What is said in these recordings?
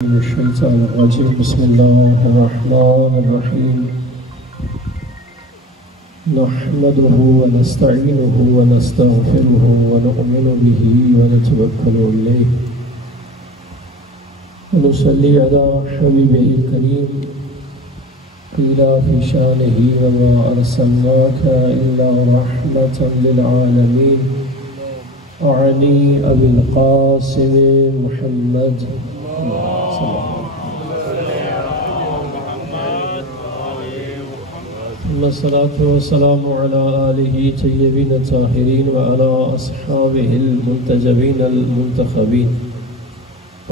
من الشيطان الرجيم بسم الله الرحمن الرحيم نحمده ونستعينه ونستغفره ونؤمن به ونتوكل عليه ونصلي على حبيبه الكريم قيل في شانه وما أرسلناك إلا رحمة للعالمين أعني أبي القاسم محمد الصلاة والسلام على آله طيبين الطاهرين وعلى أصحابه المنتجبين المنتخبين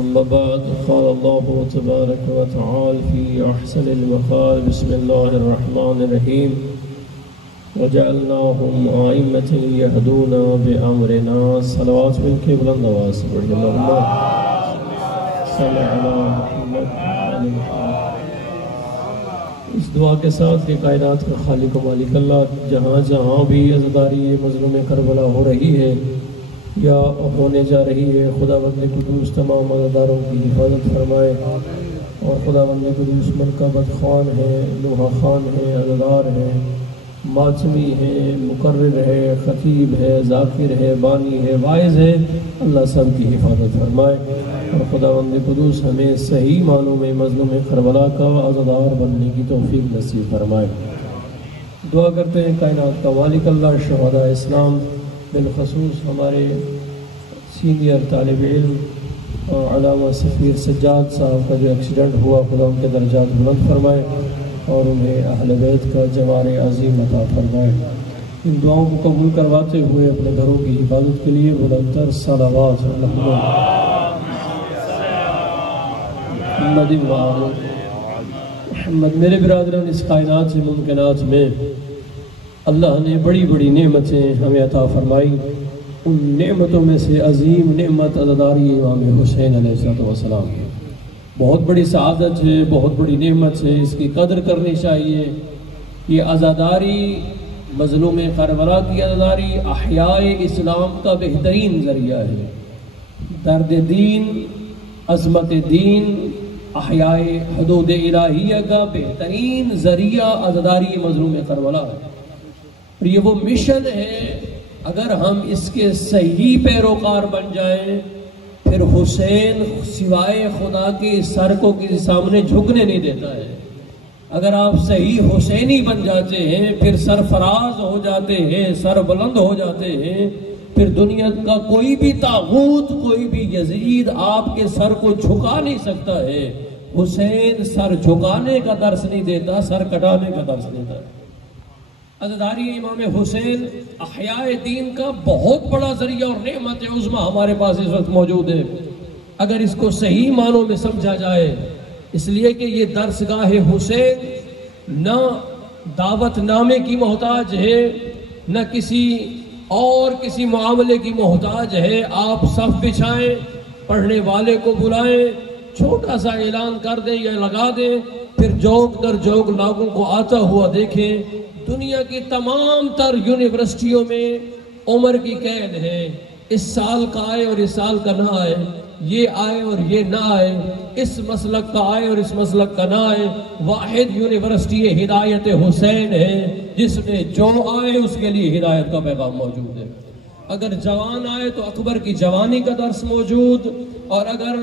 أما بعد قال الله تبارك وتعالى في أحسن المقال بسم الله الرحمن الرحيم وجعلناهم أئمة يهدون بأمرنا صلوات ملك بلند آواز پڑھیے اللهم صل على محمد وعلى محمد۔ اس دعا کے ساتھ کہ کائنات کا خالق و مالک اللہ جہاں جہاں بھی عزاداری مظلوم کربلا ہو رہی ہے یا ہونے جا رہی ہے، خدا بند قدوس تمام عزاداروں کی حفاظت فرمائے، اور خدا بند قدوس منقبت خان ہے، لوہا خان ہے، عزادار ہے، ماتمی ہے، مقرر ہے، خطیب ہے، ذاکر ہے، بانی ہے، واعظ ہے، اللہ سب کی حفاظت فرمائے، اور خداوند قدوس ہمیں صحیح معنوں میں مظلوم کربلا کا عزادار بننے کی توفیق نصیب فرمائے۔ دعا کرتے ہیں کائنات کا مالک اللہ شہداء اسلام بالخصوص ہمارے سینئر طالب علم علامہ سفیر سجاد صاحب کا جو ایکسیڈنٹ ہوا، خدا ان کے درجات بلند فرمائے اور انہیں اہل بیت کا جوار عظیم عطا فرمائے۔ ان دعاؤں کو قبول کرواتے ہوئے اپنے گھروں کی حفاظت کے لیے بلندتر صلوات محمد۔ میرے برادران، اس کائنات سے ممکنات میں اللہ نے بڑی بڑی نعمتیں ہمیں عطا فرمائی، ان نعمتوں میں سے عظیم نعمت عزاداری امام حسین علیہ السلام ہے۔ بہت بڑی سعادت ہے، بہت بڑی نعمت ہے، اس کی قدر کرنی چاہیے۔ یہ عزاداری مظلوم کربلا کی عزاداری احیاء اسلام کا بہترین ذریعہ ہے۔ درد دین، عظمت دین، احیاء حدود الہیہ کا بہترین ذریعہ عزاداری مظلوم کربلا ہے، اور یہ وہ مشن ہے، اگر ہم اس کے صحیح پیروکار بن جائیں پھر حسین سوائے خدا کے سر کو کسی سامنے جھکنے نہیں دیتا ہے۔ اگر آپ صحیح حسینی بن جاتے ہیں پھر سرفراز ہو جاتے ہیں، سر بلند ہو جاتے ہیں، پھر دنیا کا کوئی بھی طاغوت، کوئی بھی یزید آپ کے سر کو جھکا نہیں سکتا ہے۔ حسین سر جھکانے کا درس نہیں دیتا، سر کٹانے کا درس دیتا ہے۔ عزاداری امام حسین احیاء دین کا بہت بڑا ذریعہ اور نعمت عظمیٰ ہمارے پاس اس وقت موجود ہے، اگر اس کو صحیح معنوں میں سمجھا جائے۔ اس لیے کہ یہ درسگاہ حسین نہ دعوت نامے کی محتاج ہے، نہ کسی معاملے کی محتاج ہے۔ آپ صف بچھائیں، پڑھنے والے کو بلائیں، چھوٹا سا اعلان کر دیں یا لگا دیں، پھر جوگ در جوگ لوگوں کو آتا ہوا دیکھیں۔ دنیا کی تمام تر یونیورسٹیوں میں عمر کی قید ہے، اس سال کا آئے اور اس سال کا نہ آئے، یہ آئے اور یہ نہ آئے، اس مسلک کا آئے اور اس مسلک کا نہ آئے۔ واحد یونیورسٹی ہدایت حسین ہے، جس میں جو آئے اس کے لیے ہدایت کا پیغام موجود ہے۔ اگر جوان آئے تو اکبر کی جوانی کا درس موجود، اور اگر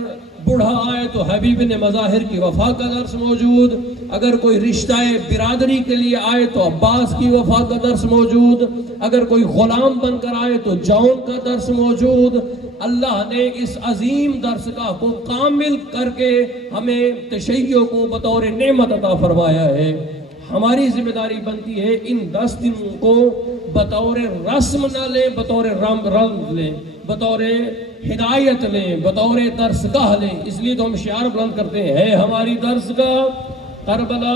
بوڑھا آئے تو حبیب نے مظاہر کی وفا کا درس موجود، اگر کوئی رشتہ برادری کے لیے آئے تو عباس کی وفا کا درس موجود، اگر کوئی غلام بن کر آئے تو جون کا درس موجود۔ اللہ نے اس عظیم درسگاہ کو کامل کر کے ہمیں تشیع کو بطور نعمت عطا فرمایا ہے۔ ہماری ذمہ داری بنتی ہے ان 10 دنوں کو بطور رسم نہ لیں، بطور رمز لیں، بطور ہدایت لیں، بطور درسگاہ لیں۔ اس لیے تو ہم شعار بلند کرتے ہیں، ہے ہماری درسگاہ کربلا،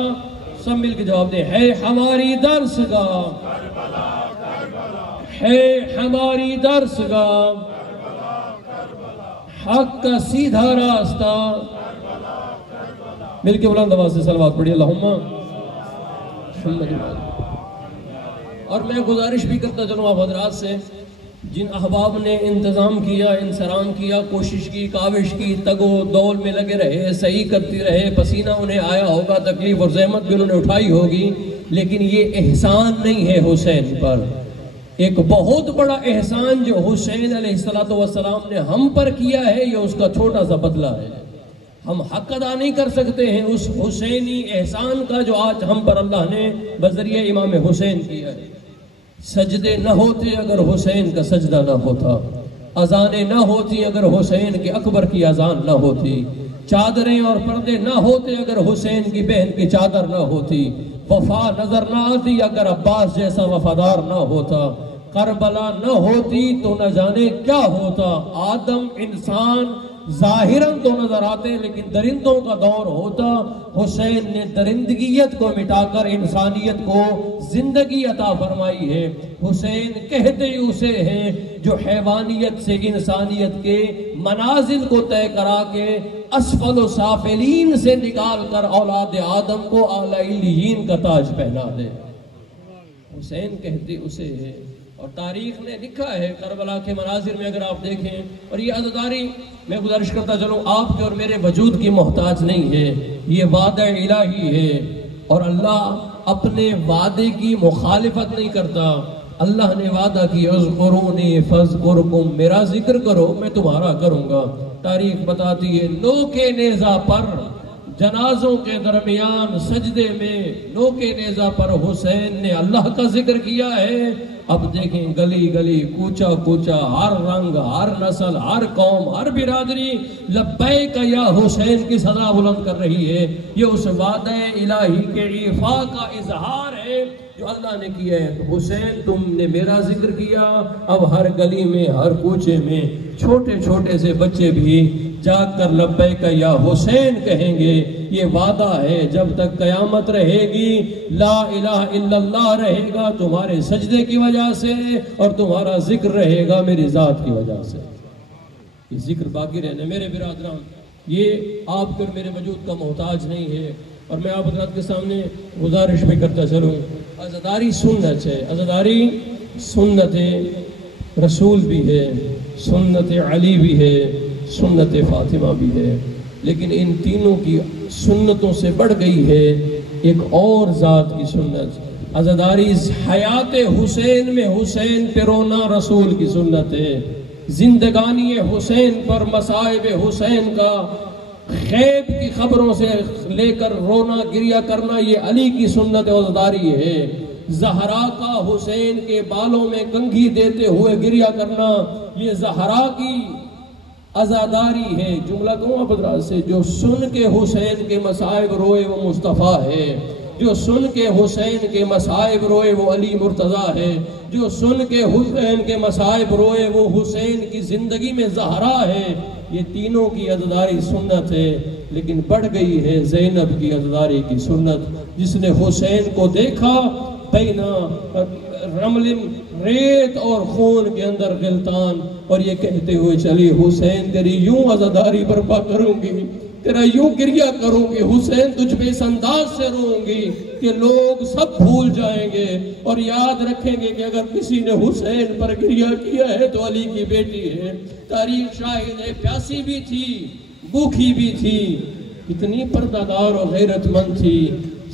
سب مل کے جواب دیں، ہے ہماری درسگاہ، ہے ہماری درسگاہ، حق کا سیدھا راستہ۔ مل کے بلند آواز سے صلوات پڑھیے اللہم محمد۔ اور میں گزارش بھی کرتا چلوں آپ حضرات سے جن احباب نے انتظام کیا، انصرام کیا، کوشش کی، کاوش کی، تگ و دول میں لگے رہے، صحیح کرتی رہے، پسینہ انہیں آیا ہوگا، تکلیف اور زحمت بھی انہوں نے اٹھائی ہوگی، لیکن یہ احسان نہیں ہے حسین پر۔ ایک بہت بڑا احسان جو حسین علیہ السلام نے ہم پر کیا ہے، یہ اس کا چھوٹا سا بدلہ ہے۔ ہم حق ادا نہیں کر سکتے ہیں اس حسینی احسان کا جو آج ہم پر اللہ نے بذریعہ امام حسین کیا ہے۔ سجدے نہ ہوتے اگر حسین کا سجدہ نہ ہوتا، اذانیں نہ ہوتی اگر حسین کے اکبر کی اذان نہ ہوتی، چادریں اور پردے نہ ہوتے اگر حسین کی بہن کی چادر نہ ہوتی، وفا نظر نہ آتی اگر عباس جیسا وفادار نہ ہوتا، کربلا نہ ہوتی تو نہ جانے کیا ہوتا۔ آدم انسان ظاہراً تو نظر آتے لیکن درندوں کا دور ہوتا۔ حسین نے درندگیت کو مٹا کر انسانیت کو زندگی عطا فرمائی ہے۔ حسین کہتے اسے ہیں جو حیوانیت سے انسانیت کے منازل کو طے کرا کے اسفل و سافلین سے نکال کر اولاد آدم کو اعلی علیین کا تاج پہنا دے۔ حسین کہتے اسے ہے، اور تاریخ نے لکھا ہے کربلا کے مناظر میں اگر آپ دیکھیں، اور یہ عزاداری میں گزارش کرتا چلوں آپ کے اور میرے وجود کی محتاج نہیں ہے، یہ وعدہ الہی ہے، اور اللہ اپنے وعدے کی مخالفت نہیں کرتا۔ اللہ نے وعدہ کی اذکرونی فاذکرکم، میرا ذکر کرو میں تمہارا کروں گا۔ تاریخ بتاتی ہے نوکے نیزہ پر جنازوں کے درمیان سجدے میں نوکے نیزہ پر حسین نے اللہ کا ذکر کیا ہے۔ اب دیکھیں گلی گلی کوچا کوچا، ہر رنگ، ہر نسل، ہر قوم، ہر برادری لبیک یا حسین کی صدا بلند کر رہی ہے۔ یہ اس وعدہ الہی کے ایفا کا اظہار ہے جو اللہ نے کیا ہے۔ تو حسین تم نے میرا ذکر کیا، اب ہر گلی میں، ہر کوچے میں چھوٹے چھوٹے سے بچے بھی جاگ کر لبیک یا حسین کہیں گے۔ یہ وعدہ ہے جب تک قیامت رہے گی، لا الہ الا اللہ رہے گا تمہارے سجدے کی وجہ سے، اور تمہارا ذکر رہے گا میری ذات کی وجہ سے۔ یہ ذکر باقی رہنے میرے برادران، یہ آپ پر میرے وجود کا محتاج نہیں ہے۔ اور میں آپ حضرات کے سامنے گزارش بھی کرتا چلوں، عزاداری سنت ہے، عزاداری سنت رسول بھی ہے، سنت علی بھی ہے، سنت فاطمہ بھی ہے، لیکن ان تینوں کی سنتوں سے بڑھ گئی ہے ایک اور ذات کی سنت۔ عزاداری حیات حسین میں حسین پہ رونا رسول کی سنت ہے، زندگانی حسین پر مصائب حسین کا غیب کی خبروں سے لے کر رونا گریہ کرنا یہ علی کی سنت عزاداری ہے۔ زہرا کا حسین کے بالوں میں کنگھی دیتے ہوئے گریہ کرنا یہ زہرا کی عزاداری ہے۔ جملہ کہوں آپ حضرات سے، جو سن کے حسین کے مصائب روئے وہ مصطفیٰ ہے، جو سن کے حسین کے مصائب روئے وہ علی مرتضیٰ ہے، جو سن کے حسین کے مصائب روئے وہ حسین کی زندگی میں زہرا ہے۔ یہ تینوں کی عزاداری سنت ہے، لیکن بڑھ گئی ہے زینب کی عزاداری کی سنت، جس نے حسین کو دیکھا بینا رمل ریت اور خون کے اندر غلطان، اور یہ کہتے ہوئے چلی حسین تیری یوں عزاداری برپا کروں گی، تیرا یوں گریہ کروں گی حسین، تجھ پہ اس انداز سے روؤں گی کہ لوگ سب بھول جائیں گے اور یاد رکھیں گے کہ اگر کسی نے حسین پر گریہ کیا ہے تو علی کی بیٹی ہے۔ تاریخ شاہد ہے، پیاسی بھی تھی، بھوکھی بھی تھی، کتنی پردہ دار اور غیرت مند تھی،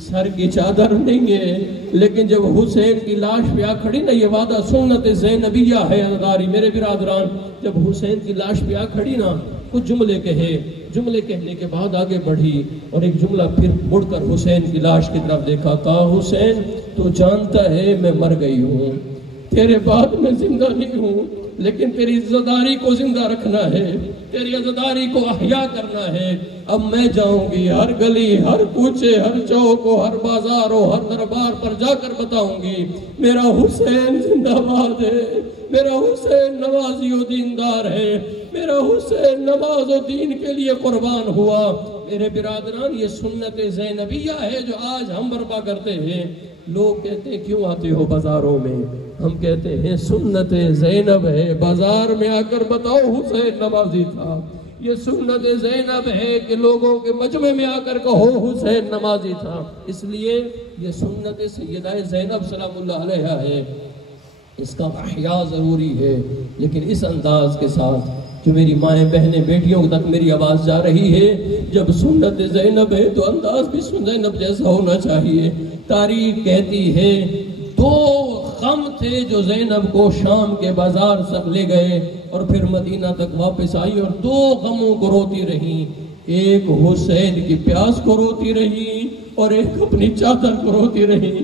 سر کی چادر نہیں ہے، لیکن جب حسین کی لاش پہ آ کھڑی نا، یہ وعدہ سنت زینبیہ ہے عزاداری میرے برادران، جب حسین کی لاش پہ آ کھڑی نا کچھ جملے کہے، جملے کہنے کے بعد آگے بڑھی اور ایک جملہ پھر مڑ کر حسین کی لاش کی طرف دیکھا، کہا حسین تو جانتا ہے میں مر گئی ہوں، تیرے بعد میں زندہ نہیں ہوں، لیکن تیری عزاداری کو زندہ رکھنا ہے، تیری عزاداری کو احیاء کرنا ہے۔ اب میں جاؤں گی ہر گلی، ہر کوچے، ہر چوک، ہر بازار، ہر دربار پر جا کر بتاؤں گی میرا حسین زندہ باد ہے، میرا حسین نمازی و دیندار ہے، میرا حسین نماز و دین کے لیے قربان ہوا۔ میرے برادران، یہ سنت زینبیہ ہے جو آج ہم برپا کرتے ہیں۔ لوگ کہتے ہیں کیوں آتے ہو بازاروں میں؟ ہم کہتے ہیں سنت زینب ہے، بازار میں آ کر بتاؤ حسین نمازی تھا۔ یہ سنت زینب ہے کہ لوگوں کے مجمع میں آ کر کہو حسین نمازی تھا۔ اس لیے یہ سنت سیدہ زینب سلام اللہ علیہا ہے۔ اس کا احیاء ضروری ہے، لیکن اس انداز کے ساتھ جو میری مائیں بہنیں بیٹیوں تک میری آواز جا رہی ہے، جب سنت زینب ہے تو انداز بھی زینب جیسا ہونا چاہیے۔ تاریخ کہتی ہے 2 غم تھے جو زینب کو شام کے بازار تک لے گئے اور پھر مدینہ تک واپس آئی اور 2 غموں کو روتی رہی، ایک حسین کی پیاس کو روتی رہی اور ایک اپنی چادر کو روتی رہی۔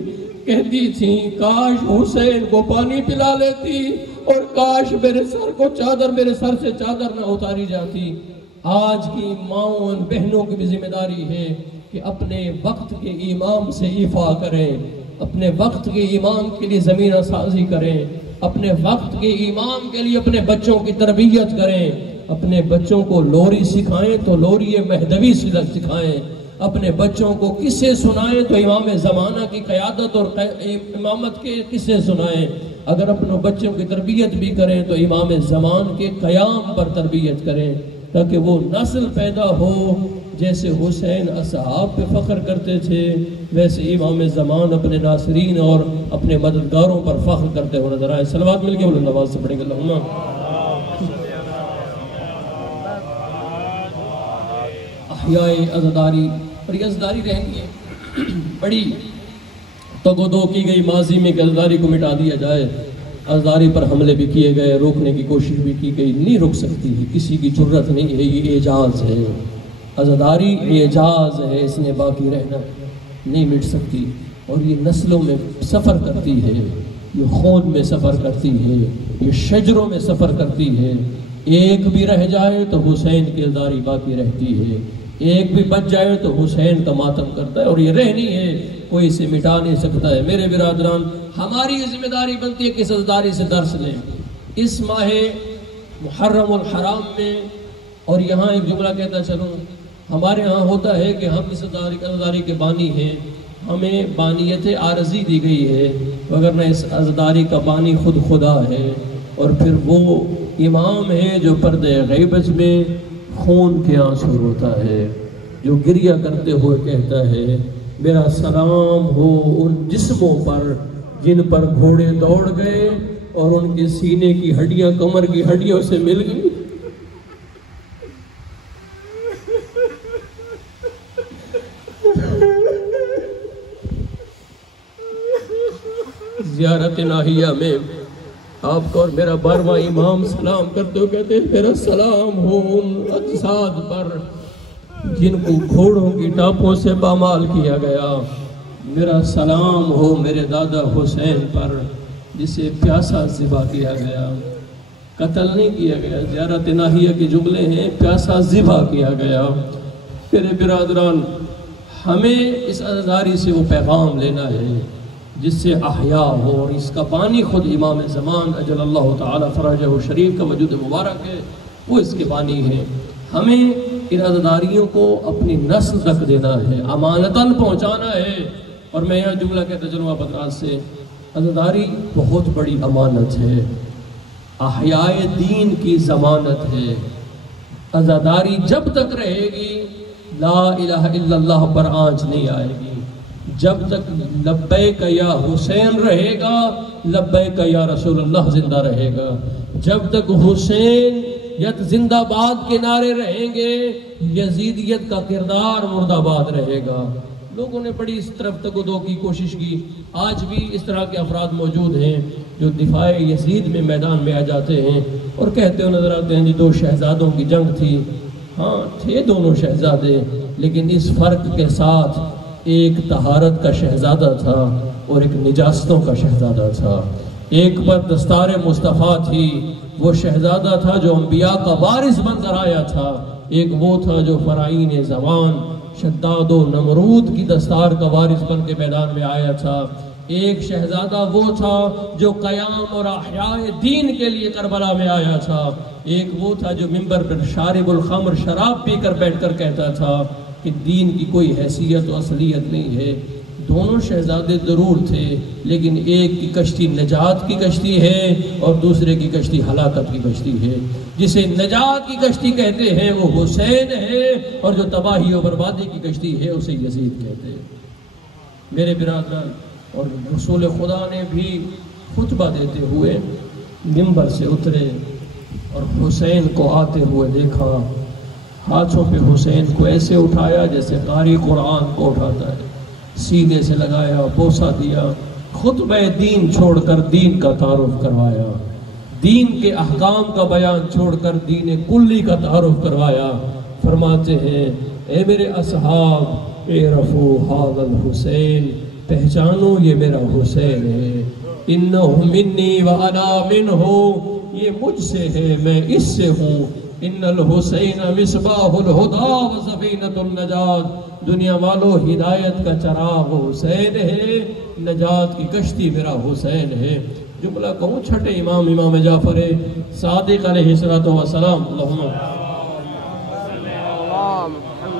کہتی تھی کاش حسین کو پانی پلا لیتی اور کاش میرے سر سے چادر نہ اتاری جاتی۔ آج کی ماؤں بہنوں کی بھی ذمہ داری ہے کہ اپنے وقت کے امام سے ایفا کریں، اپنے وقت کے امام کے لیے زمینہ سازی کریں، اپنے وقت کے امام کے لیے اپنے بچوں کی تربیت کریں، اپنے بچوں کو لوری سکھائیں تو لوری مہدوی سکھائیں، اپنے بچوں کو قصے سنائیں تو امام زمانہ کی قیادت اور امامت کے قصے سنائیں، اگر اپنے بچوں کی تربیت بھی کریں تو امام زمان کے قیام پر تربیت کریں، تاکہ وہ نسل پیدا ہو جیسے حسین اصحاب پہ فخر کرتے تھے ویسے امام زمان اپنے ناصرین اور اپنے مددگاروں پر فخر کرتے ہوئے نظر آئے۔ صلوات مل کے بلند آواز سے پڑھیں گے اللہم احیاء عزاداری۔ اور یہ عزاداری رہنی ہے، بڑی تگ و دو کی گئی ماضی میں کہ عزاداری کو مٹا دیا جائے، عزاداری پر حملے بھی کیے گئے، روکنے کی کوشش بھی کی گئی، نہیں رک سکتی ہے، کسی کی جرت نہیں ہے، یہ اعجاز ہے، عزاداری اعجاز ہے، اس نے باقی رہنا نہیں مٹ سکتی، اور یہ نسلوں میں سفر کرتی ہے، یہ خون میں سفر کرتی ہے، یہ شجروں میں سفر کرتی ہے، ایک بھی رہ جائے تو حسین کی عزاداری باقی رہتی ہے، ایک بھی بچ جائے تو حسین کا ماتم کرتا ہے، اور یہ رہنی ہے، کوئی اسے مٹا نہیں سکتا ہے۔ میرے برادران، ہماری ذمہ داری بنتی ہے کہ اس عزاداری سے درس لیں۔ اس ماہ محرم الحرام میں، اور یہاں ایک جملہ کہتا چلوں، ہمارے ہاں ہوتا ہے کہ ہم اس عزاداری کے بانی ہیں، ہمیں بانیت عارضی دی گئی ہے، وگرنہ اس عزاداری کا بانی خود خدا ہے، اور پھر وہ امام ہے جو پردہ غیبت میں خون کے آنسو روتا ہے، جو گریہ کرتے ہوئے کہتا ہے میرا سلام ہو ان جسموں پر جن پر گھوڑے دوڑ گئے اور ان کے سینے کی ہڈیاں کمر کی ہڈیوں سے مل گئی۔ زیارت ناہیہ میں آپ کو اور میرا 12واں امام سلام کرتے ہو کہتے ہیں میرا سلام ہو ان اجساد پر جن کو گھوڑوں کی ٹاپوں سے پامال کیا گیا، میرا سلام ہو میرے دادا حسین پر جسے پیاسا ذبح کیا گیا، قتل نہیں کیا گیا، زیارت ناہیہ کے جملے ہیں، پیاسا ذبح کیا گیا۔ میرے برادران، ہمیں اس عزاداری سے وہ پیغام لینا ہے جس سے احیاء ہو، اور اس کا بانی خود امام زمان اجل اللہ تعالی فرجہ شریف کا وجود مبارک ہے، وہ اس کے بانی ہے۔ ہمیں ان عزاداریوں کو اپنی نسل تک دینا ہے، امانتاً پہنچانا ہے۔ اور میں یہاں جملہ کہتا چلوں آپ حضرات سے، عزاداری بہت بڑی امانت ہے، احیاء دین کی ضمانت ہے۔ عزاداری جب تک رہے گی لا الہ الا اللہ پر آنچ نہیں آئے گی، جب تک لبیک یا حسین رہے گا، لبیک یا رسول اللہ زندہ رہے گا، جب تک حسین یت زندہ باد کے نعرے رہیں گے، یزیدیت کا کردار مردہ باد رہے گا۔ لوگوں نے بڑی اس طرف تک دو کی کوشش کی، آج بھی اس طرح کے افراد موجود ہیں جو دفاع یزید میں میدان میں آ جاتے ہیں اور کہتے ہوئے نظر آتے ہیں جی 2 شہزادوں کی جنگ تھی۔ ہاں تھے دونوں شہزادے، لیکن اس فرق کے ساتھ ایک طہارت کا شہزادہ تھا اور ایک نجاستوں کا شہزادہ تھا۔ ایک پر دستار مصطفیٰ تھی، وہ شہزادہ تھا جو انبیاء کا وارث بن کر آیا تھا، ایک وہ تھا جو فرعین زمان شداد و نمرود کی دستار کا وارث بن کے میدان میں آیا تھا، ایک شہزادہ وہ تھا جو قیام اور احیاء دین کے لیے کربلا میں آیا تھا، ایک وہ تھا جو منبر پر شارب الخمر شراب پی کر بیٹھ کر کہتا تھا کہ دین کی کوئی حیثیت و اصلیت نہیں ہے۔ دونوں شہزادے ضرور تھے، لیکن ایک کی کشتی نجات کی کشتی ہے اور دوسرے کی کشتی ہلاکت کی کشتی ہے۔ جسے نجات کی کشتی کہتے ہیں وہ حسین ہے، اور جو تباہی و بربادی کی کشتی ہے اسے یزید کہتے ہیں۔ میرے برادران، اور رسول خدا نے بھی خطبہ دیتے ہوئے منبر سے اترے اور حسین کو آتے ہوئے دیکھا، ہاتھوں پہ حسین کو ایسے اٹھایا جیسے قاری قرآن کو اٹھاتا ہے، سینے سے لگایا، بوسہ دیا، خطبہ دین چھوڑ کر دین کا تعارف کروایا، دین کے احکام کا بیان چھوڑ کر دین کلی کا تعارف کروایا۔ فرماتے ہیں اے میرے اصحاب اعرفوا ھذا الحسین، پہچانو یہ میرا حسین ہے، انہ منی وانا منہ، یہ مجھ سے ہے میں اس سے ہوں، ان الحسین مصباح الہدی وسفینۃ النجات، دنیا والو ہدایت کا چراغ حسین ہے، نجات کی کشتی میرا حسین ہے۔ جملہ کہوں چھٹے امام جعفر صادق علیہ السلام، اللہم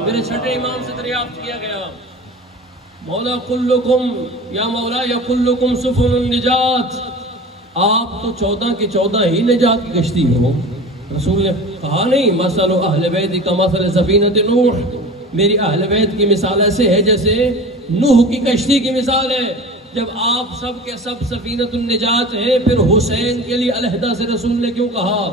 میرے چھٹے امام سے دریافت کیا گیا، مولا کلکم یا مولا یا کلکم سفن النجات، آپ تو 14 کے 14 ہی نجات کی کشتی ہو۔ رسول نے کہا نہیں، مثل اہل بیت کا مثل سفینۃ نوح، میری اہل بیت کی مثال ایسے ہے جیسے نوح کی کشتی کی مثال ہے۔ جب آپ سب کے سب سفینۃ النجات ہیں، پھر حسین کے لیے علیحدہ سے رسول نے کیوں کہا؟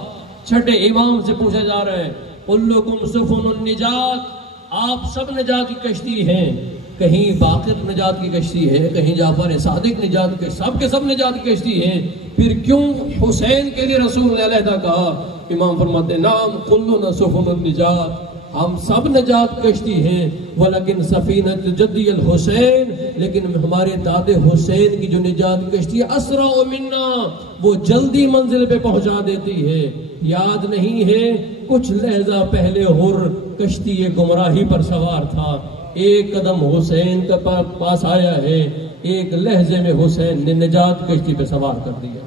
چھٹے امام سے پوچھا جا رہا ہے کلکم سفن النجات، آپ سب نجات کی کشتی ہیں، کہیں باقر نجات کی کشتی ہے، کہیں جعفر صادق نجات کی، سب کے سب نجات کی کشتی ہیں، پھر کیوں حسین کے لیے رسول نے علیحدہ کہا؟ امام فرماتے ہیں نام کلنا سفن النجات، ہم سب نجات کشتی ہیں، ولیکن سفینۃ جدی الحسین، لیکن ہمارے داد حسین کی جو نجات کشتی ہے اسرع منا، وہ جلدی منزل پہ پہنچا دیتی ہے۔ یاد نہیں ہے کچھ لہجہ پہلے حر کشتی گمراہی پر سوار تھا، ایک قدم حسین کا پاس آیا ہے، ایک لہجے میں حسین نے نجات کشتی پہ سوار کر دیا۔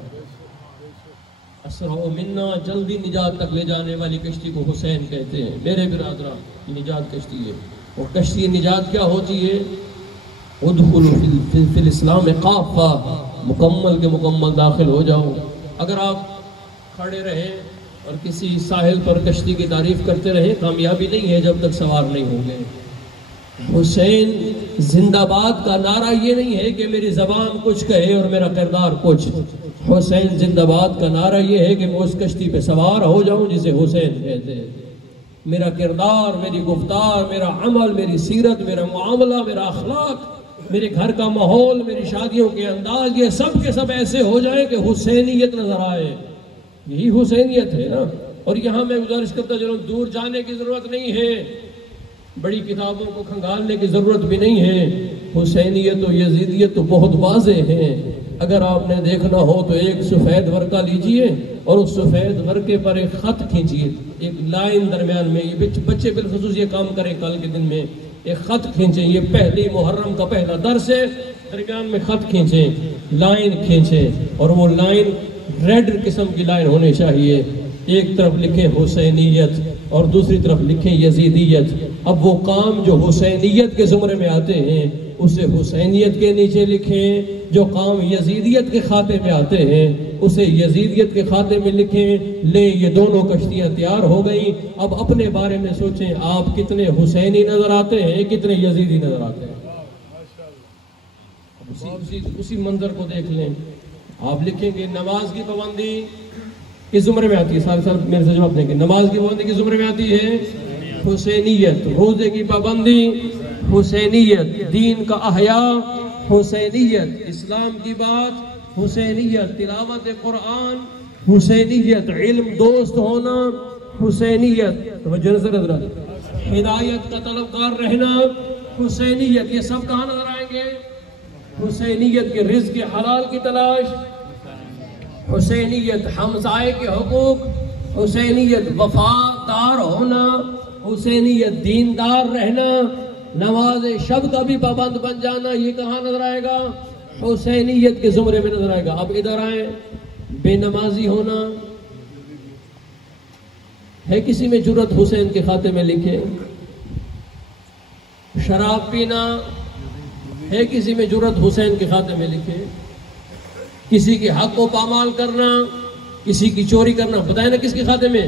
اسرع منا، جلدی نجات تک لے جانے والی کشتی کو حسین کہتے ہیں۔ میرے برادرہ نجات کشتی ہے، اور کشتی نجات کیا ہوتی ہے؟ ادخلوا فی الاسلام کافہ، مکمل کے مکمل داخل ہو جاؤ۔ اگر آپ کھڑے رہیں اور کسی ساحل پر کشتی کی تعریف کرتے رہیں، کامیابی نہیں ہے جب تک سوار نہیں ہوں گے۔ حسین زندہ باد کا نعرہ یہ نہیں ہے کہ میری زبان کچھ کہے اور میرا کردار کچھ، حسین زندہ باد کا نعرہ یہ ہے کہ میں اس کشتی پہ سوار ہو جاؤں جسے حسین کہتے ہیں۔ میرا کردار، میری گفتار، میرا عمل، میری سیرت، میرا معاملہ، میرا اخلاق، میرے گھر کا ماحول، میری شادیوں کے انداز، یہ سب کے سب ایسے ہو جائیں کہ حسینیت نظر آئے۔ یہی حسینیت ہے نا۔ اور یہاں میں گزارش کرتا چلوں، دور جانے کی ضرورت نہیں ہے، بڑی کتابوں کو کھنگالنے کی ضرورت بھی نہیں ہے، حسینیت و یزیدیت تو بہت واضح ہیں۔ اگر آپ نے دیکھنا ہو تو ایک سفید ورقہ لیجئے اور اس سفید ورقے پر ایک خط کھینچیے، ایک لائن درمیان میں، یہ بچے بالخصوص یہ کام کریں کل کے دن میں، ایک خط کھینچیں، یہ پہلی محرم کا پہلا درس ہے، درمیان میں خط کھینچیں، لائن کھینچیں، اور وہ لائن ریڈ قسم کی لائن ہونی چاہیے، ایک طرف لکھیں حسینیت اور دوسری طرف لکھیں یزیدیت۔ اب وہ کام جو حسینیت کے زمرے میں آتے ہیں اسے حسینیت کے نیچے لکھیں، جو کام یزیدیت کے کھاتے میں آتے ہیں اسے یزیدیت کے کھاتے میں لکھیں۔ لیں، یہ دونوں کشتیاں تیار ہو گئیں۔ اب اپنے بارے میں سوچیں، آپ کتنے حسینی نظر آتے ہیں، کتنے یزیدی نظر آتے ہیں۔ اسی منظر کو دیکھ لیں۔ آپ لکھیں گے نماز کی پابندی کس زمرے میں آتی ہے؟ سارے سال میرے سے جواب دیں گے، نماز کی پابندی کس زمرے میں آتی ہے؟ حسینیت۔ روزے کی پابندی حسینیت، دین کا احیاء حسینیت، اسلام کی بات حسینیت، تلاوت قرآن حسینیت، علم دوست ہونا حسینیت، توجہ نظر حضرات، ہدایت کا طلبگار رہنا حسینیت۔ یہ سب کہاں نظر آئیں گے؟ حسینیت کے رزق حلال کی تلاش، حسینیت ہمسائے کے حقوق، حسینیت وفادار ہونا، حسینیت دیندار رہنا، نماز شب کا بھی پابند بن جانا، یہ کہاں نظر آئے گا؟ حسینیت کے زمرے میں نظر آئے گا۔ اب ادھر آئیں، بے نمازی ہونا ہے کسی میں جرت حسین کے خاتے میں لکھے؟ شراب پینا ہے کسی میں جرت حسین کے خاتے میں لکھے؟ کسی کے حق کو پامال کرنا، کسی کی چوری کرنا، بتائیں نا کس کے خاتے میں؟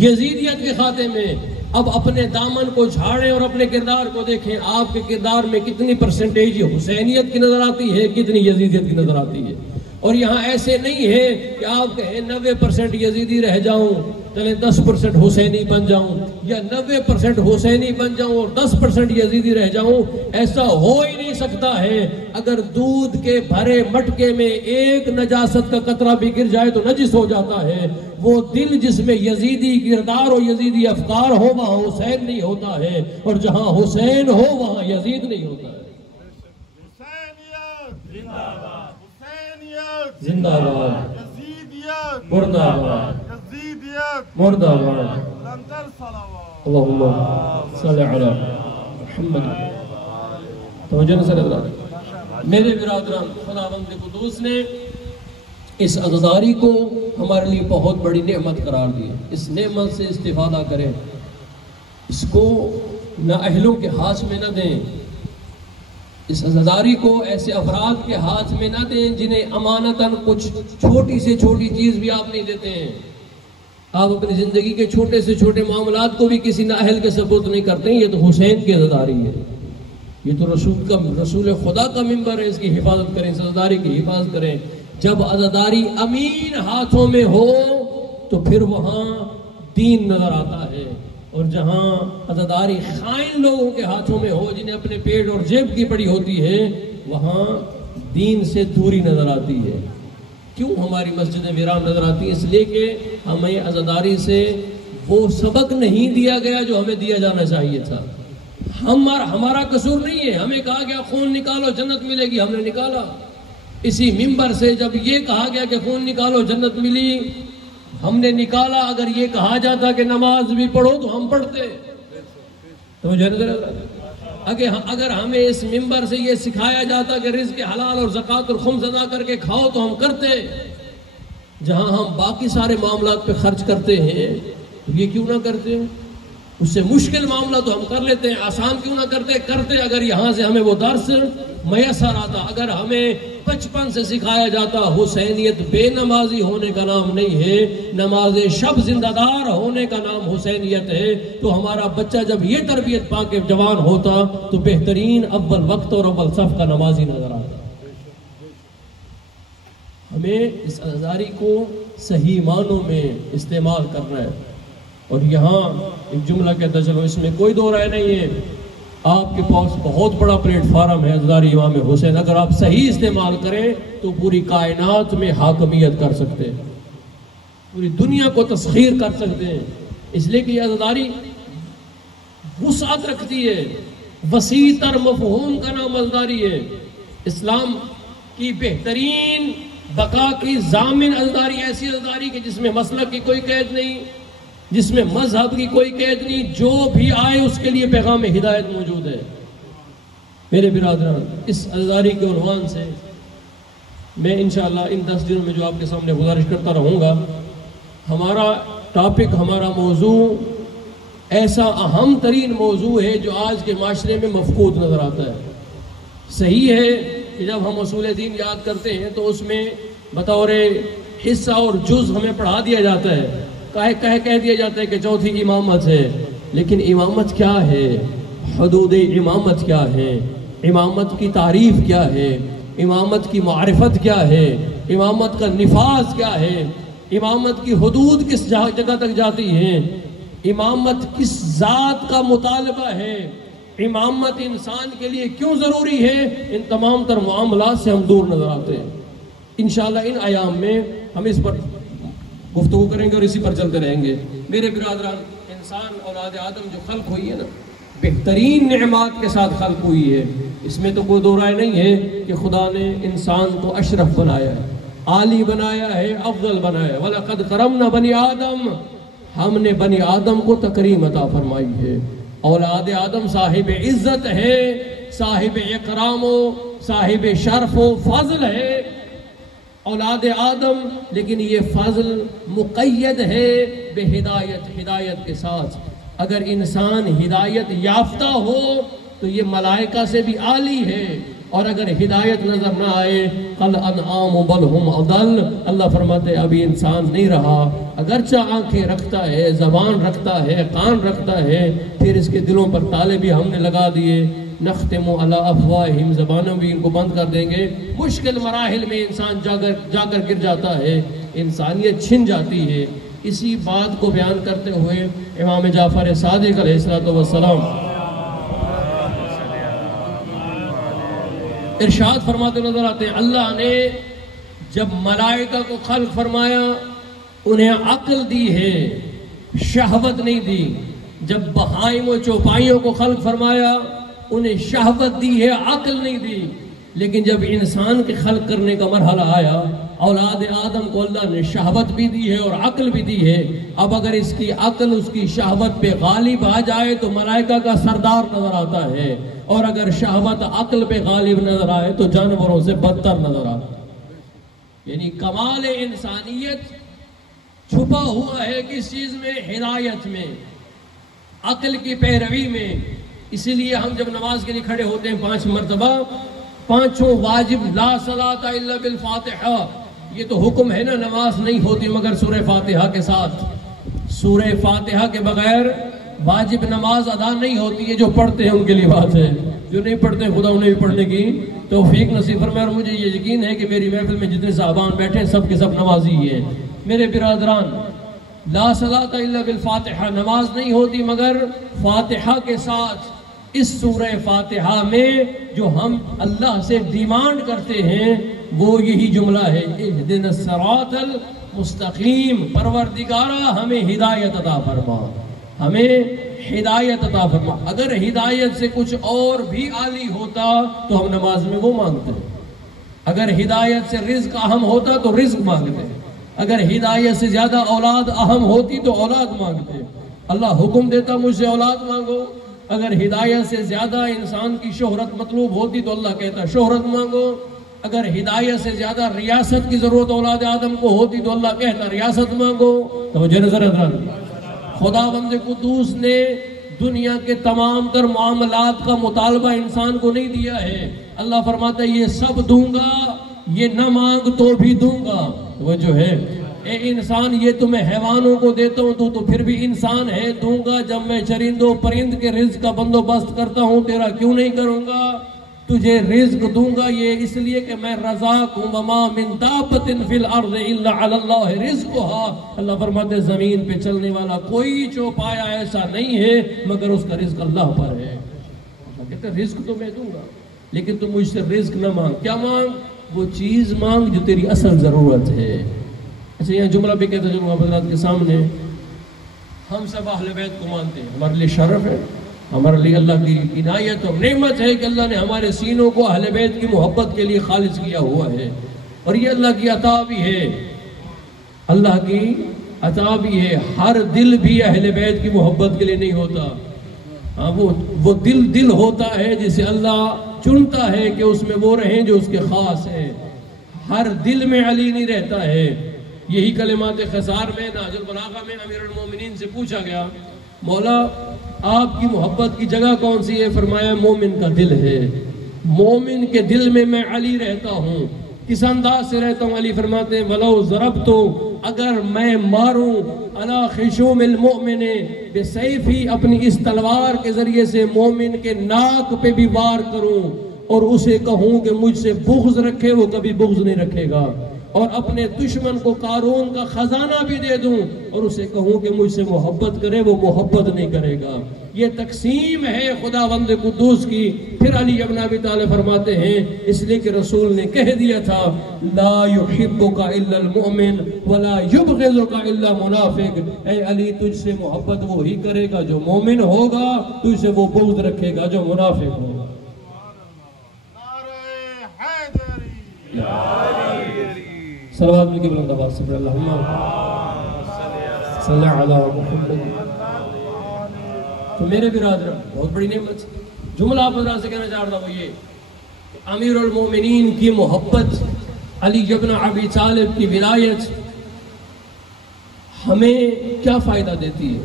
یزیدیت کے خاتے میں۔ اب اپنے دامن کو جھاڑیں اور اپنے کردار کو دیکھیں، آپ کے کردار میں کتنی پرسنٹیج حسینیت کی نظر آتی ہے، کتنی یزیدیت کی نظر آتی ہے؟ اور یہاں ایسے نہیں ہے کہ آپ کہیں 90% یزیدی رہ جاؤں چلیں 10% حسینی بن جاؤں، یا 90% حسینی بن جاؤں اور 10% یزیدی رہ جاؤں، ایسا ہو ہی نہیں سکتا ہے۔ اگر دودھ کے بھرے مٹکے میں ایک نجاست کا قطرہ بھی گر جائے تو نجس ہو جاتا ہے۔ وہ دل جس میں یزیدی کردار اور یزیدی افکار ہو وہاں حسین نہیں ہوتا ہے، اور جہاں حسین ہو وہاں یزید نہیں ہوتا ہے۔ زندہ باد، مردہ باد، مردہ باد، اللہم صلی علی محمد۔ توجہ صلی اللہ علیہ وسلم۔ میرے برادران، خداوند قدوس نے اس عزاداری کو ہمارے لیے بہت بڑی نعمت قرار دی۔ اس نعمت سے استفادہ کریں، اس کو نااہلوں کے ہاتھ میں نہ دیں، اس عزاداری کو ایسے افراد کے ہاتھ میں نہ دیں جنہیں امانتاً کچھ چھوٹی سے چھوٹی چیز بھی آپ نہیں دیتے ہیں۔ آپ اپنی زندگی کے چھوٹے سے چھوٹے معاملات کو بھی کسی نااہل کے سپرد نہیں کرتے ہیں۔ یہ تو حسین کی عزاداری ہے، یہ تو رسول خدا کا منبر ہے، اس کی حفاظت کریں، اس عزاداری کی حفاظت کریں۔ جب عزاداری امین ہاتھوں میں ہو تو پھر وہاں دین نظر آتا ہے، اور جہاں عزاداری خائن لوگوں کے ہاتھوں میں ہو جنہیں اپنے پیٹ اور جیب کی پڑی ہوتی ہے، وہاں دین سے دوری نظر آتی ہے۔ کیوں ہماری مسجدیں ویران نظر آتی ہیں؟ اس لیے کہ ہمیں عزاداری سے وہ سبق نہیں دیا گیا جو ہمیں دیا جانا چاہیے تھا۔ ہمارا قصور نہیں ہے، ہمیں کہا گیا خون نکالو جنت ملے گی، ہم نے نکالا۔ اسی منبر سے جب یہ کہا گیا کہ خون نکالو جنت ملی، ہم نے نکالا۔ اگر یہ کہا جاتا کہ نماز بھی پڑھو تو ہم پڑھتے۔ تو اگر ہمیں اس منبر سے یہ سکھایا جاتا کہ رزق حلال اور زکوٰۃ الخمس ادا کر کے کھاؤ تو ہم کرتے۔ جہاں ہم باقی سارے معاملات پہ خرچ کرتے ہیں یہ کیوں نہ کرتے؟ اس سے مشکل معاملہ تو ہم کر لیتے ہیں، آسان کیوں نہ کرتے اگر یہاں سے ہمیں وہ درس میسر آتا۔ اگر ہمیں بچپن سے سکھایا جاتا حسینیت بے نمازی ہونے کا نام نہیں ہے، نماز شب زندہ دار ہونے کا نام حسینیت ہے، تو ہمارا بچہ جب یہ تربیت پا کے جوان ہوتا تو بہترین اول وقت اور اول صف کا نمازی نظر آتا۔ ہمیں اس عزاداری کو صحیح معنوں میں استعمال کرنا ہے۔ اور یہاں ایک جملہ کہتا چلو، اس میں کوئی دو رائے نہیں ہے، آپ کے پاس بہت بڑا پلیٹ فارم ہے عزاداری امام حسین، اگر آپ صحیح استعمال کریں تو پوری کائنات میں حاکمیت کر سکتے ہیں، پوری دنیا کو تسخیر کر سکتے ہیں۔ اس لیے کہ یہ عزاداری وسعت رکھتی ہے، وسیع تر مفہوم کا نام عزاداری ہے۔ اسلام کی بہترین بقا کی ضامن عزاداری ایسی عزاداری کہ جس میں مسلک کی کوئی قید نہیں، جس میں مذہب کی کوئی قید نہیں، جو بھی آئے اس کے لیے پیغام ہدایت موجود ہے۔ میرے برادران، اس عزاداری کے عنوان سے میں انشاءاللہ ان 10 دنوں میں جو آپ کے سامنے گزارش کرتا رہوں گا، ہمارا ٹاپک، ہمارا موضوع ایسا اہم ترین موضوع ہے جو آج کے معاشرے میں مفقود نظر آتا ہے۔ صحیح ہے کہ جب ہم اصول دین یاد کرتے ہیں تو اس میں بطور حصہ اور جز ہمیں پڑھا دیا جاتا ہے، کہہ دیا جاتا ہے کہ چوتھی امامت ہے، لیکن امامت کیا ہے؟ حدود امامت کیا ہے؟ امامت کی تعریف کیا ہے؟ امامت کی معرفت کیا ہے؟ امامت کا نفاذ کیا ہے؟ امامت کی حدود کس جگہ تک جاتی ہیں؟ امامت کس ذات کا مطالبہ ہے؟ امامت انسان کے لیے کیوں ضروری ہے؟ ان تمام تر معاملات سے ہم دور نظر آتے ہیں۔ انشاءاللہ ان ایام میں ہم اس پر گفتگو کریں گے اور اسی پر چلتے رہیں گے۔ میرے برادران، انسان اولاد آدم جو خلق ہوئی ہے نا، بہترین نعمات کے ساتھ خلق ہوئی ہے۔ اس میں تو کوئی دو رائے نہیں ہے کہ خدا نے انسان کو اشرف بنایا ہے، عالی بنایا ہے، افضل بنایا ہے۔ وَلَقَدْ كَرَمْنَا بَنِي آدم، ہم نے بنی آدم کو تکریم عطا فرمائی ہے۔ اولاد آدم صاحب عزت ہے، صاحب اکرام و صاحب شرف و فضل ہے اولاد آدم، لیکن یہ فضل مقید ہے بے ہدایت کے ساتھ۔ اگر انسان ہدایت یافتہ ہو تو یہ ملائکہ سے بھی عالی ہے، اور اگر ہدایت نظر نہ آئے قل انعام بل ہم اضل، اللہ فرماتے ہیں ابھی انسان نہیں رہا، اگرچہ آنکھیں رکھتا ہے، زبان رکھتا ہے، کان رکھتا ہے، پھر اس کے دلوں پر تالے بھی ہم نے لگا دیے، نختم علی افواہہم، زبانوں بھی ان کو بند کر دیں گے۔ مشکل مراحل میں انسان جا کر گر جاتا ہے، انسانیت چھن جاتی ہے۔ اسی بات کو بیان کرتے ہوئے امام جعفر صادق علیہ السلام ارشاد فرماتے نظر آتے ہیں، اللہ نے جب ملائکہ کو خلق فرمایا انہیں عقل دی ہے، شہوت نہیں دی۔ جب بہائم و چوپائیوں کو خلق فرمایا انہیں شہوت دی ہے، عقل نہیں دی۔ لیکن جب انسان کے خلق کرنے کا مرحلہ آیا، اولاد آدم کو اللہ نے شہوت بھی دی ہے اور عقل بھی دی ہے۔ اب اگر اس کی عقل اس کی شہوت پہ غالب آ جائے تو ملائکہ کا سردار نظر آتا ہے، اور اگر شہوت عقل پہ غالب نظر آئے تو جانوروں سے بدتر نظر آتا ہے۔ یعنی کمال انسانیت چھپا ہوا ہے کس چیز میں؟ ہدایت میں، عقل کی پیروی میں۔ اسی لیے ہم جب نماز کے لیے کھڑے ہوتے ہیں 5 مرتبہ، 5 واجب لا صلاۃ الا بالفاتحہ، یہ تو حکم ہے نا، نماز نہیں ہوتی مگر سورہ فاتحہ کے ساتھ۔ سورہ فاتحہ کے بغیر واجب نماز ادا نہیں ہوتی ہے۔ جو پڑھتے ہیں ان کے لیے بات ہے، جو نہیں پڑھتے خدا انہیں بھی پڑھنے کی توفیق نصیب فرمائے۔ اور مجھے یہ یقین ہے کہ میری محفل میں جتنے صاحبان بیٹھے سب کے سب نمازی ہیں۔ میرے برادران، لا صلاۃ الا بالفاتحہ، نماز نہیں ہوتی مگر فاتحہ کے ساتھ۔ اس سورہ فاتحہ میں جو ہم اللہ سے ڈیمانڈ کرتے ہیں وہ یہی جملہ ہے، اہدنا الصراط المستقیم، پروردگارا ہمیں ہدایت عطا فرما، ہمیں ہدایت عطا فرما۔ اگر ہدایت سے کچھ اور بھی عالی ہوتا تو ہم نماز میں وہ مانگتے ہیں۔ اگر ہدایت سے رزق اہم ہوتا تو رزق مانگتے ہیں۔ اگر ہدایت سے زیادہ اولاد اہم ہوتی تو اولاد مانگتے۔ اللہ حکم دیتا مجھ سے اولاد مانگو۔ اگر ہدایت سے زیادہ انسان کی شہرت مطلوب ہوتی تو اللہ کہتا شہرت مانگو۔ اگر ہدایت سے زیادہ ریاست کی ضرورت اولاد آدم کو ہوتی تو اللہ کہتا ریاست مانگو۔ توجہ نظر خداوند قدوس نے دنیا کے تمام تر معاملات کا مطالبہ انسان کو نہیں دیا ہے۔ اللہ فرماتا ہے یہ سب دوں گا، یہ نہ مانگ تو بھی دوں گا۔ وہ جو ہے اے انسان، یہ تو میں حیوانوں کو دیتا ہوں، تو پھر بھی انسان ہے، دوں گا۔ جب میں چرندوں پرند کے رزق کا بندوبست کرتا ہوں تیرا کیوں نہیں کروں گا؟ تجھے رزق دوں گا یہ اس لیے کہ میں رزاق ہوں۔ وما من دابۃ فی الارض الا علی اللہ رزقها، اللہ فرماتے ہیں زمین پہ چلنے والا کوئی چوپایا ایسا نہیں ہے مگر اس کا رزق اللہ پر ہے۔ اللہ کہتے ہیں رزق تو میں دوں گا لیکن تم مجھ سے رزق نہ مانگ۔ کیا مانگ؟ وہ چیز مانگ جو تیری اصل ضرورت ہے۔ اچھا، یہاں جملہ بھی کہتا چلوں حضرات کے سامنے، ہم سب اہل بیت کو مانتے ہیں، ہمارے لیے شرف ہے، ہمارے لیے اللہ کی عنایت اور نعمت ہے کہ اللہ نے ہمارے سینوں کو اہل بیت کی محبت کے لیے خالص کیا ہوا ہے، اور یہ اللہ کی عطا بھی ہے، اللہ کی عطا بھی ہے۔ ہر دل بھی اہل بیت کی محبت کے لیے نہیں ہوتا۔ ہاں، وہ دل ہوتا ہے جسے اللہ چنتا ہے کہ اس میں وہ رہیں جو اس کے خاص ہیں۔ ہر دل میں علی نہیں رہتا ہے۔ یہی کلمات خسار میں نہج البلاغہ میں امیر المومنین سے پوچھا گیا، مولا آپ کی محبت کی جگہ کون سی ہے؟ فرمایا مومن کا دل ہے، مومن کے دل میں میں علی رہتا ہوں۔ کس انداز سے رہتا ہوں؟ علی فرماتے ہیں وَلَوْ ضَرَبْتُ، اگر میں ماروں عَلَى خِشُومِ الْمُؤْمِنِ بِسَيْفِي، اپنی اس تلوار کے ذریعے سے مومن کے ناک پہ بھی وار کروں اور اسے کہوں کہ مجھ سے بغض رکھے، وہ کبھی بغض نہیں رکھے گا، اور اپنے دشمن کو قارون کا خزانہ بھی دے دوں اور اسے کہوں کہ مجھ سے محبت کرے، وہ محبت نہیں کرے گا۔ یہ تقسیم ہے خداوند قدوس کی۔ پھر علی ابن ابی طالب فرماتے ہیں اس لیے کہ رسول نے کہہ دیا تھا لا يحبك الا المؤمن ولا يبغضك الا منافق، اے علی تجھ سے محبت وہی کرے گا جو مومن ہوگا، تجھ سے وہ بغض رکھے گا جو منافق ہوگا۔ صلوات مل کے بلند آواز سے پڑھ اللہم صلی علی محمد۔ تو میرے برادران، بہت بڑی نعمت جملہ آپ حضرات سے کہنا چاہتا ہوں یہ کہ امیر المومنین کی محبت، علی ابن ابی طالب کی ولایت ہمیں کیا فائدہ دیتی ہے؟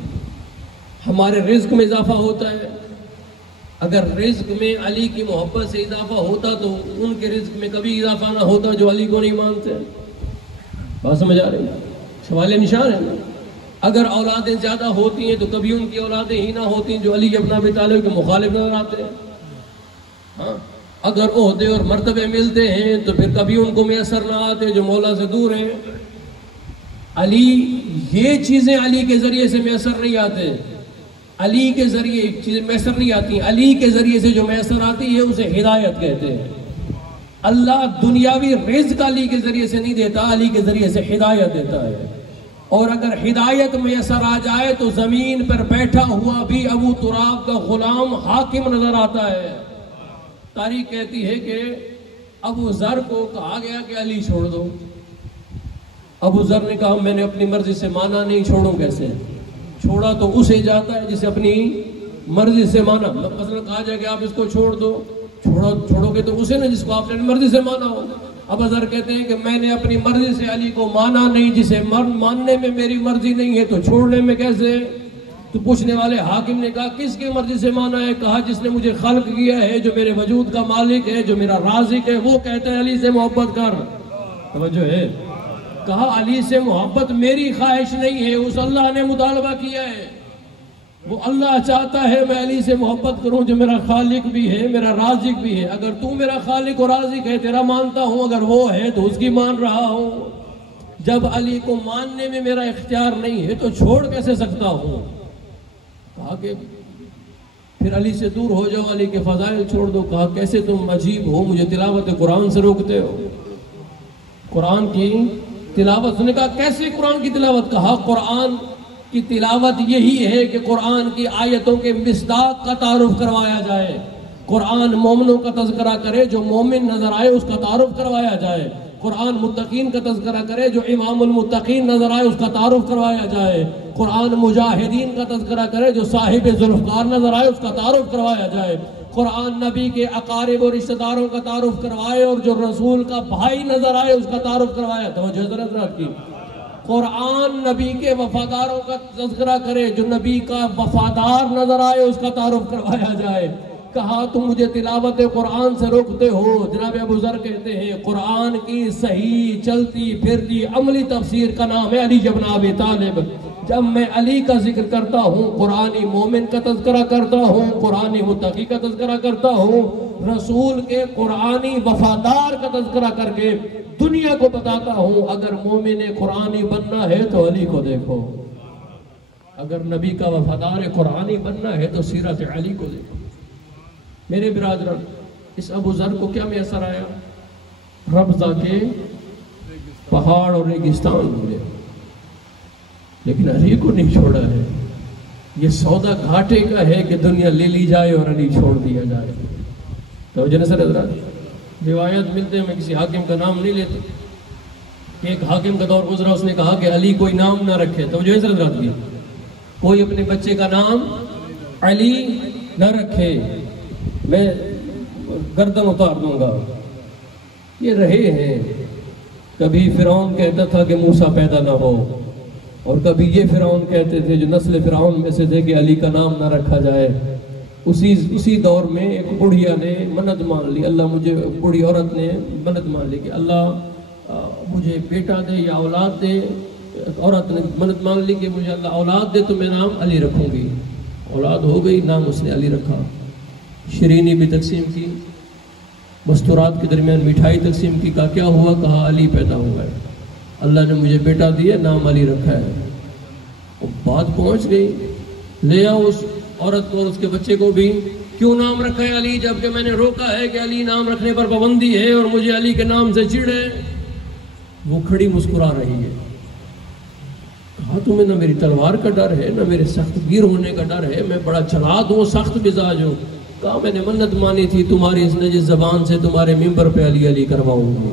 ہمارے رزق میں اضافہ ہوتا ہے۔ اگر رزق میں علی کی محبت سے اضافہ ہوتا تو ان کے رزق میں کبھی اضافہ نہ ہوتا جو علی کو نہیں مانتے۔ بات سمجھ آ رہی ہے؟ سوال نشان ہے نا۔ اگر اولادیں زیادہ ہوتی ہیں تو کبھی ان کی اولادیں ہی نہ ہوتی ہیں جو علی ابن ابی طالب کے مخالف نظر آتے ہیں۔ ہاں اگر عہدے اور مرتبے ملتے ہیں تو پھر کبھی ان کو میسر نہ آتے جو مولا سے دور ہیں. علی یہ چیزیں علی کے ذریعے سے میسر نہیں آتے. علی کے ذریعے چیزیں میسر نہیں آتی. علی کے ذریعے سے جو میسر آتی ہے اسے ہدایت کہتے ہیں. اللہ دنیاوی رزق علی کے ذریعے سے نہیں دیتا, علی کے ذریعے سے ہدایت دیتا ہے. اور اگر ہدایت میسر آ جائے تو زمین پر بیٹھا ہوا بھی ابو تراب کا غلام حاکم نظر آتا ہے. تاریخ کہتی ہے کہ ابو ذر کو کہا گیا کہ علی چھوڑ دو. ابو ذر نے کہا میں نے اپنی مرضی سے مانا نہیں, چھوڑوں کیسے؟ چھوڑا تو اسے جاتا ہے جسے اپنی مرضی سے مانا. مثلا کہا جائے کہ آپ اس کو چھوڑ دو, چھوڑو گے تو اسے نا جس کو آپ نے مرضی سے مانا ہو. ابو ذر کہتے ہیں کہ میں نے اپنی مرضی سے علی کو مانا نہیں, جسے ماننے میں میری مرضی نہیں ہے تو چھوڑنے میں کیسے؟ تو پوچھنے والے حاکم نے کہا کس کی مرضی سے مانا ہے؟ کہا جس نے مجھے خلق کیا ہے, جو میرے وجود کا مالک ہے, جو میرا رازق ہے, وہ کہتا ہے علی سے محبت کر. توجہ ہے. کہا علی سے محبت میری خواہش نہیں ہے, اس اللہ نے مطالبہ کیا ہے. وہ اللہ چاہتا ہے میں علی سے محبت کروں جو میرا خالق بھی ہے, میرا رازق بھی ہے. اگر تو میرا خالق اور رازق ہے تیرا مانتا ہوں, اگر وہ ہے تو اس کی مان رہا ہوں. جب علی کو ماننے میں میرا اختیار نہیں ہے تو چھوڑ کیسے سکتا ہوں؟ کہا کہ پھر علی سے دور ہو جاؤ, علی کے فضائل چھوڑ دو. کہا کیسے تم عجیب ہو, مجھے تلاوت قرآن سے روکتے ہو, قرآن کی تلاوت. نے کہا کیسے قرآن کی تلاوت؟ کہا قرآن کی تلاوت یہی ہے کہ قرآن کی آیتوں کے مصداق کا تعارف کروایا جائے. قرآن مومنوں کا تذکرہ کرے, جو مومن نظر آئے اس کا تعارف کروایا جائے. قرآن متقین کا تذکرہ کرے, جو امام المتقین نظر آئے اس کا تعارف کروایا جائے. قرآن مجاہدین کا تذکرہ کرے, جو صاحب ذوالفقار نظر آئے اس کا تعارف کروایا جائے. قرآن نبی کے اقارب اور رشتہ داروں کا تعارف کروائے, اور جو رسول کا بھائی نظر آئے اس کا تعارف کروایا. توجہ حضرات کی. قرآن نبی کے وفاداروں کا تذکرہ کرے, جو نبی کا وفادار نظر آئے اس کا تعارف کروایا جائے. کہا تم مجھے تلاوت قرآن سے روکتے ہو. جناب ابو ذر کہتے ہیں قرآن کی صحیح چلتی پھرتی عملی تفسیر کا نام ہے علی ابن ابی طالب. جب میں علی کا ذکر کرتا ہوں, قرآنی مومن کا تذکرہ کرتا ہوں, قرآنی متقی کا تذکرہ کرتا ہوں, رسول کے قرآنی وفادار کا تذکرہ کر کے دنیا کو بتاتا ہوں اگر مومن قرآنی بننا ہے تو علی کو دیکھو, اگر نبی کا وفادار قرآنی بننا ہے تو سیرت علی کو دیکھو. میرے برادران, اس ابو ذر کو کیا میسر آیا؟ ربضہ کے پہاڑ اور ریگستان ملے, لیکن علی کو نہیں چھوڑا ہے. یہ سودا گھاٹے کا ہے کہ دنیا لے لی جائے اور علی چھوڑ دیا جائے. تو جنسر حضرات, روایت ملتے ہیں, میں کسی حاکم کا نام نہیں لیتا, ایک حاکم کا دور گزرا, اس نے کہا کہ علی کوئی نام نہ رکھے. تو جو حضرات کی کوئی اپنے بچے کا نام علی نہ رکھے, میں گردن اتار دوں گا. یہ رہے ہیں. کبھی فرعون کہتا تھا کہ موسیٰ پیدا نہ ہو, اور کبھی یہ فرعون کہتے تھے جو نسل فرعون میں سے تھے کہ علی کا نام نہ رکھا جائے. اسی دور میں ایک بڑھیا نے منت مان لی, اللہ مجھے, بڑھی عورت نے منت مان لی کہ اللہ مجھے بیٹا دے یا اولاد دے. عورت نے منت مان لی کہ مجھے اللہ اولاد دے تو میں نام علی رکھوں گی. اولاد ہو گئی, نام اس نے علی رکھا. شرینی بھی تقسیم کی, مستورات کے درمیان مٹھائی تقسیم کی. کیا ہوا؟ کہا علی پیدا ہوا ہے, اللہ نے مجھے بیٹا دیا, نام علی رکھا ہے. بات پہنچ گئی, لے آؤ اس عورت کو اور اس کے بچے کو بھی. کیوں نام رکھا ہے علی, جبکہ میں نے روکا ہے کہ علی نام رکھنے پر پابندی ہے اور مجھے علی کے نام سے چڑ ہے. وہ کھڑی مسکرا رہی ہے. کہا تمہیں نہ میری تلوار کا ڈر ہے, نہ میرے سخت گیر ہونے کا ڈر ہے, میں بڑا چلاک ہوں, سخت مزاج ہوں. کہا میں نے منت مانی تھی تمہاری اس نجس زبان سے تمہارے ممبر پہ علی علی کرواؤں گی.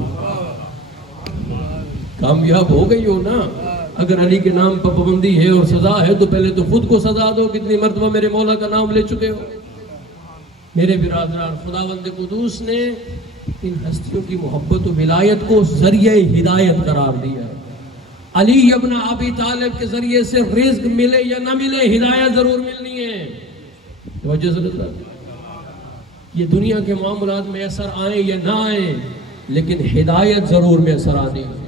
کامیاب ہو گئی ہو نا. اگر علی کے نام پر پابندی ہے اور سزا ہے تو پہلے تو خود کو سزا دو. کتنی مرتبہ میرے مولا کا نام لے چکے ہو. میرے برادران, خداوند قدوس نے ان ہستیوں کی محبت و ولایت کو ذریعہ ہدایت قرار دیا ہے. علی ابن ابی طالب کے ذریعے سے رزق ملے یا نہ ملے, ہدایت ضرور ملنی ہے. توجہ سے, یہ دنیا کے معاملات میں اثر آئیں یا نہ آئیں, لیکن ہدایت ضرور میں اثر آنی ہے.